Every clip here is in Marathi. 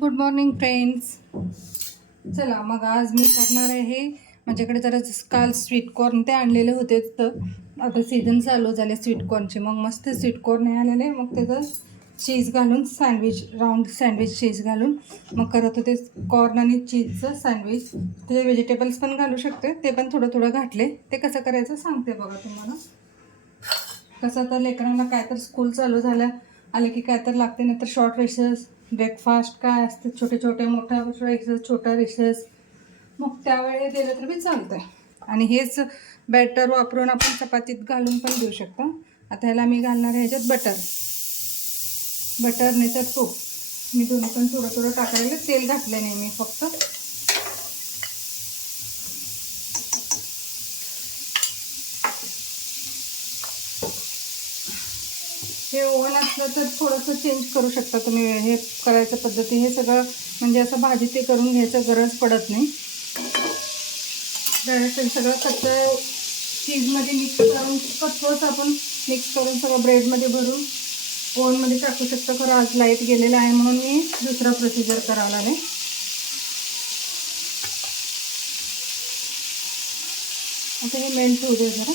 Good morning friends. चला मग आज मी करणार आहे. माझ्याकडे जरा काल स्वीटकॉर्न ते आणलेले होते, तर आता सीझन चालू झाले स्वीटकॉर्नचे. मग मस्त स्वीटकॉर्न हे आलेले, मग त्याचं चीज घालून सँडविच, राऊंड सँडविच चीज घालून मग करत होते. कॉर्न आणि चीजचं सँडविच. ते व्हेजिटेबल्स पण घालू शकते, ते पण थोडं थोडं घातले. ते कसं करायचं सांगते बघा तुम्हाला. कसं तर लेकरांना काय तर स्कूल चालू झालं आलं की काय तर लागते, नाही तर शॉर्ट रेसेस, ब्रेकफास्ट काय असते, छोटे छोटे मोठा रेसेस, छोटा रेसेस, मग त्यावेळी दिलं तर बी चालतं आहे. आणि हेच बॅटर वापरून आपण चपातीत घालून पण देऊ शकता. आता ह्याला मी घालणार आहे ह्याच्यात बटर नाही तर तूप. मी दोन्ही पण थोडं थोडं टाकायला, तेल घातलं नाही मी फक्त. हे ओव्हन असलं तर थोडंसं चेंज करू शकता तुम्ही हे करायचं पद्धती. हे सगळं म्हणजे असं भाजी ते करून घ्यायचं गरज पडत नाही. डायरेक्ट सगळं कच्चं चीजमध्ये मिक्स करून, कच्चंच आपण मिक्स करून सगळं ब्रेडमध्ये भरून ओव्हनमध्ये टाकू शकतो. खरं आज लाईट गेलेला आहे म्हणून मी दुसरा प्रोसिजर करायला लागले. आता हे मेल्ट होऊ दे जरा.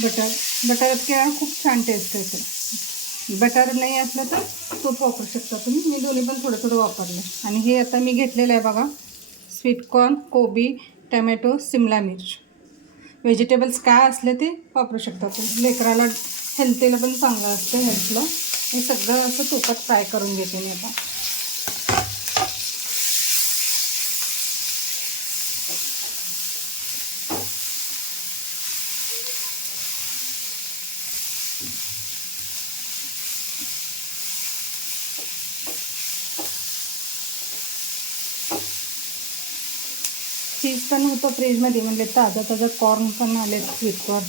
बटरात केळा खूप छान टेस्ट येते. बटर नाही असलं तर तूप वापरू शकता तुम्ही. मी दोन्ही पण थोडं थोडं वापरलं. आणि हे आता मी घेतलेलं आहे बघा, स्वीटकॉर्न, कोबी, टमॅटो, शिमला मिर्च. व्हेजिटेबल्स काय असले ते वापरू शकता तुम्ही. लेकराला हेल्थीला पण चांगलं असतं, हेल्थला. हे सगळं असं तुपात फ्राय करून घेते मी आता. चीज पण होतं फ्रीजमध्ये, म्हणजे ताजं कॉर्न पण आले, स्वीटकॉर्न.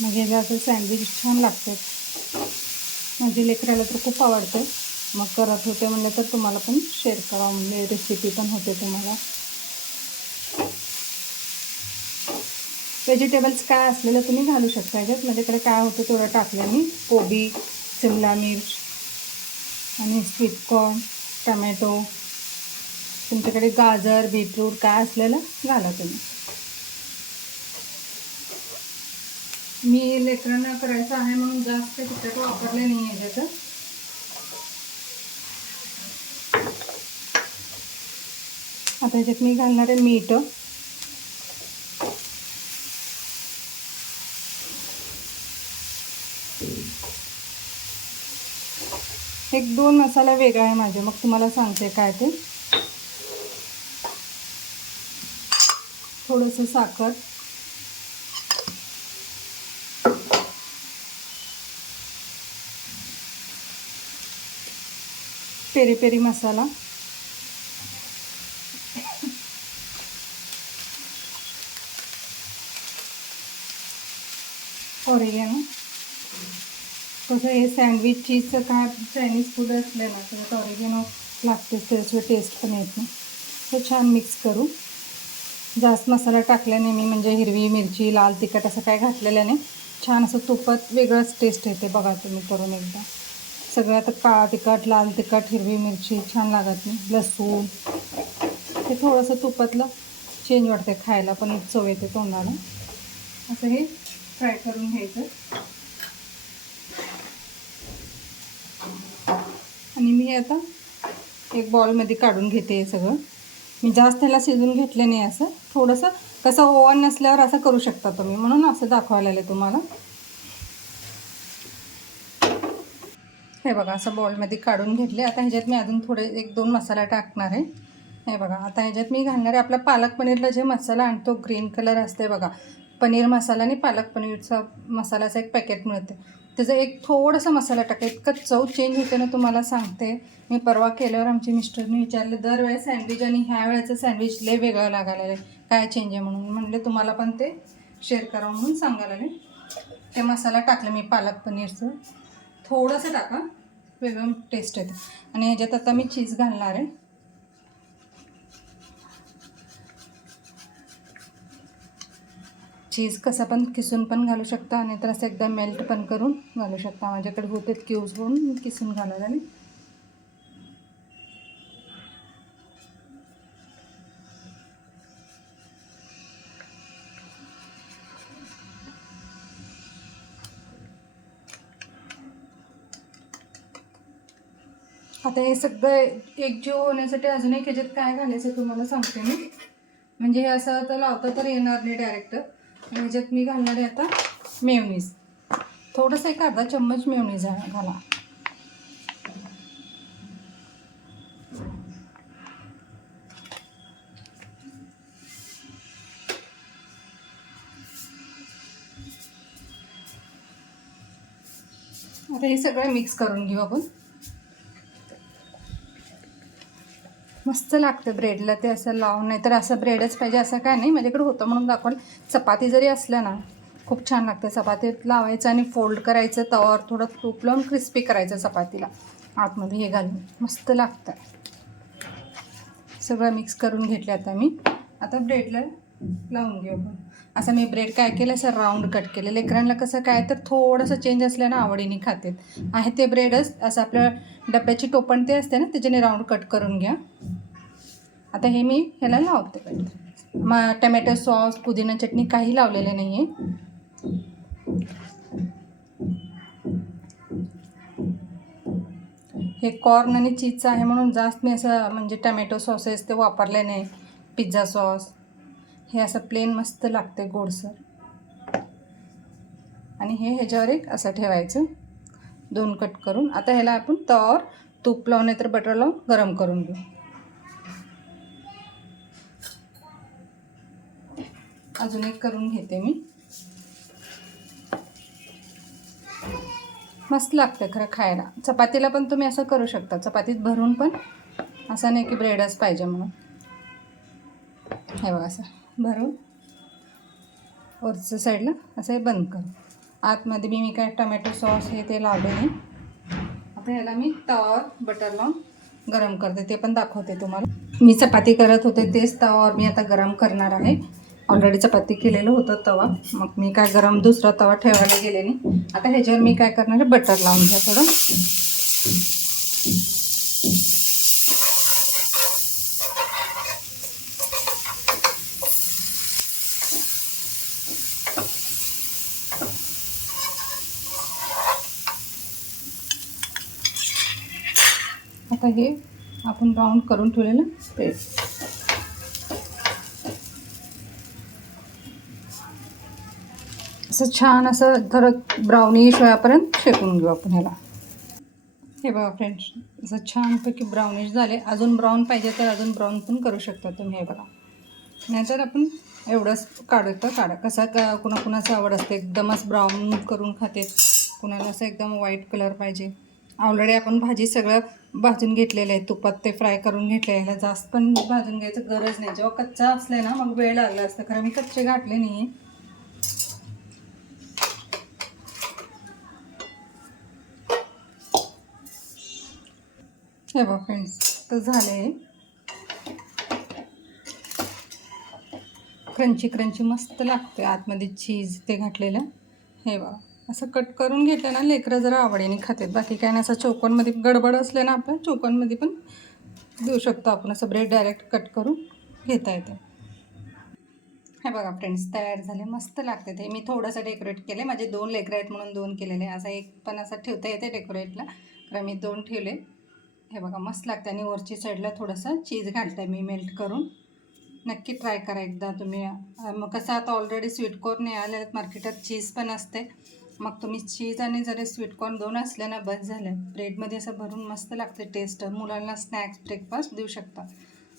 म्हणजे हे असं सँडविच छान लागतात. माझ्या लेकराला तर खूप आवडतं. मग करत होते म्हणलं तर तुम्हाला पण शेअर करावं, म्हणजे रेसिपी पण होते तुम्हाला. व्हेजिटेबल्स काय असलेलं तुम्ही घालू शकता ह्याच्यात. माझ्याकडे काय होतं तेवढं टाकलं मी. कोबी, शिमला मिर्च आणि स्वीटकॉर्न, टमॅटो. तुमच्याकडे गाजर, बीटरूट काय असलेलं घाला तुम्ही. मी लेकरांना करायचं आहे म्हणून जास्त तिखट वापरले नाही आहे ह्याच्यात. आता ह्याच्यात मी घालणार आहे मीठ. एक दोन मसाला वेगळा आहे माझे, मग तुम्हाला सांगते काय ते. थोडंसं साखर, पेरी पेरी मसाला, ऑरिगॅनो. कसं हे सँडविच चीजचं काय चायनीज फूड असलं ना तर ऑरिगॅनो लागतेच, त्याशिवाय टेस्ट पण येत नाही. हे छान मिक्स करू. जास्त मसाला टाकल्याने मी, म्हणजे हिरवी मिरची, लाल तिखट असं काय घातलेलं नाही. छान असं तुपात वेगळंच टेस्ट येते. बघा तुम्ही करून एकदा. सगळं आता काळा तिखट, लाल तिखट, हिरवी मिरची छान लागत नाही, लसूण. हे थोडंसं तुपातलं चेंज वाटते, खायला पण चव येते तोंडाला. असं हे फ्राय करून घ्यायचं. आणि मी आता एक बॉलमध्ये काढून घेते हे सगळं. मी जास्त त्याला शिजून घेतले नाही. असं थोडंसं, कसं ओव्हन नसल्यावर असं करू शकता तुम्ही, म्हणून असं दाखवायला आले तुम्हाला. हे बघा, असं बॉलमध्ये काढून घेतले. आता ह्याच्यात मी अजून थोडे एक दोन मसाला टाकणार आहे. हे बघा, आता ह्याच्यात मी घालणार आहे आपला पालक पनीरला जे मसाला आणतो, ग्रीन कलर असते बघा, पनीर मसाला आणि पालक पनीरचा मसाल्याचं एक पॅकेट मिळते. त्याचं एक थोडासा मसाला टाका, इतकं चव चेंज होते ना तुम्हाला सांगते. मी परवा केल्यावर आमचे मिस्टरने विचारले, दरवेळेस सँडविच आणि ह्या वेळेचं सँडविच लय वेगळं लागायला आहे, काय चेंज आहे म्हणून. म्हणले तुम्हाला पण ते शेअर करावं म्हणून सांगायला लागले. ते मसाला टाकलं मी पालक पनीरचं, थोडंसं टाका, वेगळं टेस्ट येते. आणि ह्याच्यात आता मी चीज घालणार आहे. चीज कसं पण किसून पण घालू शकता, आणि तर असं एकदम मेल्ट पण करून घालू शकता. माझ्याकडे होते क्यूब्स म्हणून किसून घालायला. आता हे सगळं एकजीव होण्यासाठी अजून एक ह्याच्यात काय घालायचं तुम्हाला सांगते मी. म्हणजे हे असं तर लावता तर येणार नाही डायरेक्ट. ह्याच्यात मी घालणार आहे आता मेयोनीज. थोडंसं एक अर्धा चम्मच मेयोनीज घाला. आता हे सगळं मिक्स करून घेऊ आपण. मस्त लागतं ब्रेडला ते असं लावून. नाही तर असं ब्रेडच पाहिजे असं काय नाही, माझ्याकडे होतं म्हणून दाखवलं. चपाती जरी असलं ना खूप छान लागतं. चपातीत लावायचं आणि फोल्ड करायचं, तवावर थोडं तूप लावून क्रिस्पी करायचं चपातीला, आतमध्ये हे घालून मस्त लागतं. सगळं मिक्स करून घेतलं आता मी. आता ब्रेडला लावून घेऊ आपण. असं मी ब्रेड काय केलं, असं राऊंड कट केलं. लेकरांना कसं काय तर थोडंसं चेंज असल्यानं आवडीने खातात. आहे ते ब्रेडच असं आपलं डब्याची टोपण ते असते ना, त्याच्याने राऊंड कट करून घ्या. आता हे मी ह्याला लावते. मग टमॅटो सॉस, पुदिना चटणी काही लावलेले नाही आहे. हे कॉर्न आणि चीजचं आहे म्हणून जास्त मी असं म्हणजे टमॅटो सॉसेस ते वापरले नाही. पिझ्झा सॉस हे असं प्लेन मस्त लागते गोडसर. आणि हे ह्याच्यावर एक असं ठेवायचं 2 कट करून. आता ह्याला आपण तवावर तूप लावून नाही तर बटर लावून गरम करून घेऊ. अजून एक करून घेते मी. मस्त लागतं खरं खायला. चपातीला पण तुम्ही असं करू शकता, चपातीत भरून पण. असं नाही की ब्रेडच पाहिजे म्हणून. हे बघा असं भरून वरच्या साईडला असं हे बंद करू. आतमध्ये मी काय टमॅटो सॉस हे ते लावले नाही. आता ह्याला मी तवावर बटर लावून गरम करते, ते पण दाखवते तुम्हाला. मी चपाती करत होते तेच तवावर मी आता गरम करणार आहे. ऑलरेडी चपाती केलेलं होतं तवा, मग मी काय गरम दुसरा तवा ठेवायला गेले नाही. आता ह्याच्यावर मी काय करणार आहे, बटर लावून घ्या थोडं. आता हे आपण राऊंड करून ठेवलेलं ब्रेड असं छान असं जर ब्राउनिश होईपर्यंत शेकून घेऊ आपण ह्याला. हे बघा फ्रेंड्स, असं छानपैकी ब्राउनिश झाले. अजून ब्राऊन पाहिजे तर अजून ब्राऊन पण करू शकता तुम्ही. हे बघा, नाहीतर आपण एवढंच काढा. कसा कुणाकुणाचं आवड असते एकदमच ब्राऊन करून खाते, कुणाला असं एकदम व्हाईट कलर पाहिजे. ऑलरेडी आपण भाजी सगळं भाजून घेतलेलं आहे तुपात, ते फ्राय करून घेतले. ह्याला जास्त पण भाजून घ्यायचं गरज नाही. जेव्हा कच्चा असले ना मग वेळ लागला असतं, खरं मी कच्चे घातले नाही आहे. हे बघा फ्रेंड्स, तर झाले क्रंची मस्त लागते. आतमध्ये चीज ते घातलेलं. हे बघा असं कट करून घेतलं ना, लेकरं जरा आवडीने खातात. बाकी काय नाही. असं चौकोनमध्ये गडबड असले ना, आपण चौकोनमध्ये पण देऊ शकतो. आपण असं ब्रेड डायरेक्ट कट करून घेता येते. हे बघा फ्रेंड्स, तयार झाले. मस्त लागते ते. मी थोडंसं डेकोरेट केले. माझे 2 लेकरं आहेत म्हणून 2 केलेले. असा एक पण असं ठेवता येते डेकोरेटला, तर मी 2 ठेवले. हे बघा मस्त लागते. आणि वरची साईडला थोडंसं चीज घालते मी मेल्ट करून. नक्की ट्राय करा एकदा तुम्ही. मग कसं आता ऑलरेडी स्वीटकॉर्न नाही आले आहेत मार्केटात, चीज पण असते. मग तुम्ही चीज आणि जरी स्वीटकॉर्न 2 असले ना बस झालं. ब्रेडमध्ये असं भरून मस्त लागते टेस्ट. मुलांना स्नॅक्स ब्रेकफास्ट देऊ शकता.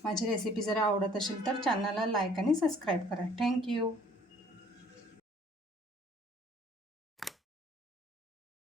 माझी रेसिपी जर आवडत असेल तर चॅनलला लाईक आणि सबस्क्राईब करा. थँक्यू.